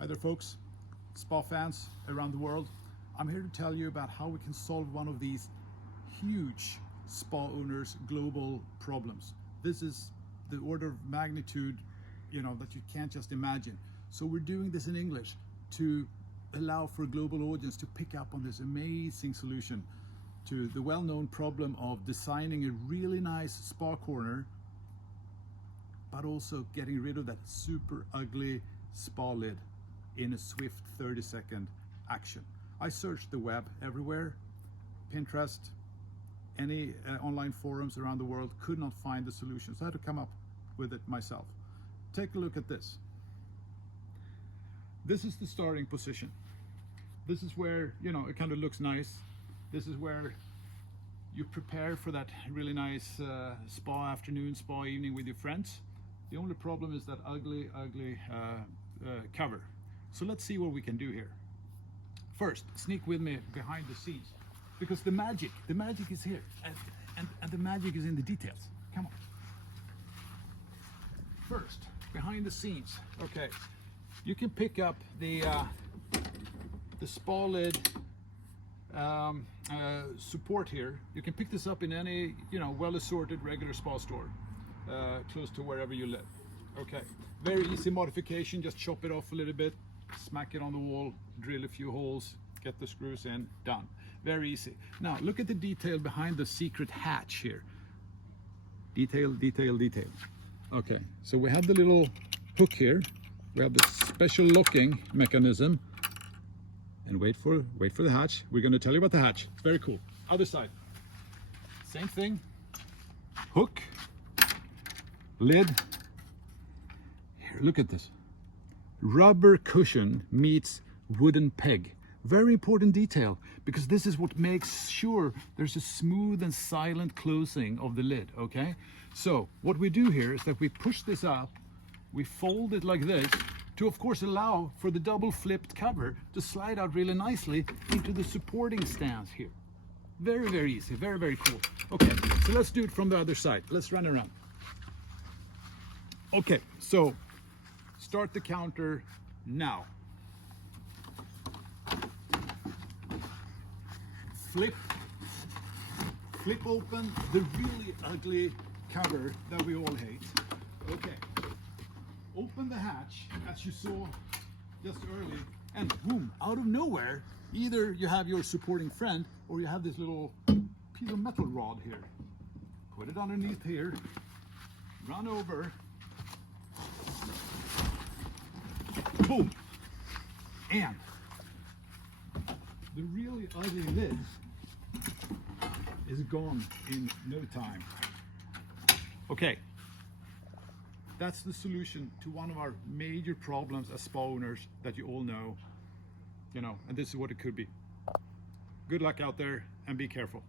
Hi there folks, spa fans around the world. I'm here to tell you about how we can solve one of these huge spa owners' global problems. This is the order of magnitude, that you can't just imagine. So we're doing this in English to allow for a global audience to pick up on this amazing solution to the well-known problem of designing a really nice spa corner, but also getting rid of that super ugly spa lid in a swift 30-second action. I searched the web everywhere, Pinterest, any online forums around the world, could not find the solution, so I had to come up with it myself. Take a look at this. This is the starting position. This is where, it kind of looks nice. This is where you prepare for that really nice spa afternoon, spa evening with your friends. The only problem is that ugly cover. So let's see what we can do here. First, sneak with me behind the scenes, because the magic is here, and the magic is in the details. Come on. First, behind the scenes. Okay, you can pick up the spa lid support here. You can pick this up in any well-assorted regular spa store close to wherever you live. Okay, very easy modification. Just chop it off a little bit, smack it on the wall, drill a few holes, get the screws in, done. Very easy. Now look at the detail behind the secret hatch here. Detail, detail, detail. Okay, so we have the little hook here. We have the special locking mechanism. And wait for the hatch. We're going to tell you about the hatch. It's very cool. Other side. Same thing. Hook. Lid. Here, look at this. Rubber cushion meets wooden peg. Very important detail, because this is what makes sure there's a smooth and silent closing of the lid, okay? So what we do here is that we push this up, we fold it like this, to of course allow for the double flipped cover to slide out really nicely into the supporting stands here. Very, very easy, very, very cool. Okay, so let's do it from the other side. Let's run around. Okay, so start the counter now. Flip open the really ugly cover that we all hate. Okay, open the hatch as you saw just early, and boom, out of nowhere, either you have your supporting friend or you have this little piece of metal rod here. Put it underneath here, run over, boom, and the really ugly lid is gone in no time. Okay, that's the solution to one of our major problems as spa owners that you all know, and this is what it could be. Good luck out there and be careful.